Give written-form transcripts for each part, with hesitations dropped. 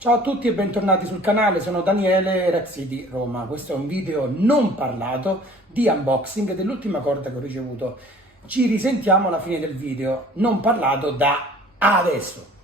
Ciao a tutti e bentornati sul canale, sono Daniele Razzi di Roma. Questo è un video non parlato di unboxing dell'ultima corda che ho ricevuto. Ci risentiamo alla fine del video, non parlato da adesso.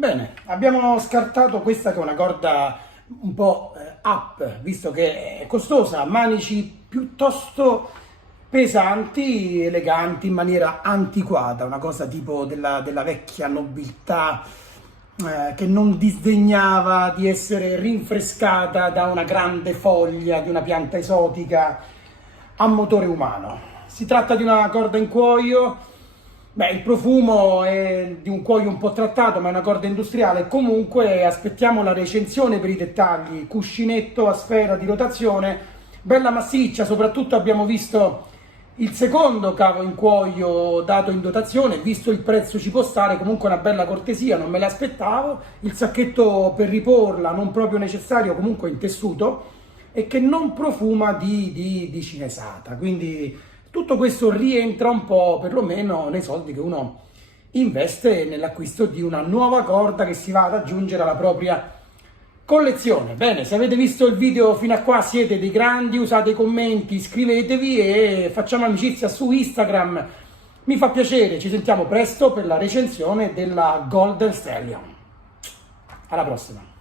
Bene, abbiamo scartato questa che è una corda un po' up, visto che è costosa, manici piuttosto pesanti, eleganti, in maniera antiquata, una cosa tipo della vecchia nobiltà che non disdegnava di essere rinfrescata da una grande foglia di una pianta esotica a motore umano. Si tratta di una corda in cuoio. Beh, il profumo è di un cuoio un po' trattato, ma è una corda industriale. Comunque aspettiamo la recensione per i dettagli. Cuscinetto a sfera di rotazione, bella massiccia. Soprattutto abbiamo visto il secondo cavo in cuoio dato in dotazione. Visto il prezzo ci può stare, comunque una bella cortesia, non me l'aspettavo. Il sacchetto per riporla non proprio necessario, comunque in tessuto, e che non profuma di cinesata. Quindi tutto questo rientra un po' perlomeno nei soldi che uno investe nell'acquisto di una nuova corda che si va ad aggiungere alla propria collezione. Bene, se avete visto il video fino a qua siete dei grandi, usate i commenti, iscrivetevi e facciamo amicizia su Instagram. Mi fa piacere, ci sentiamo presto per la recensione della Golden Stallion. Alla prossima!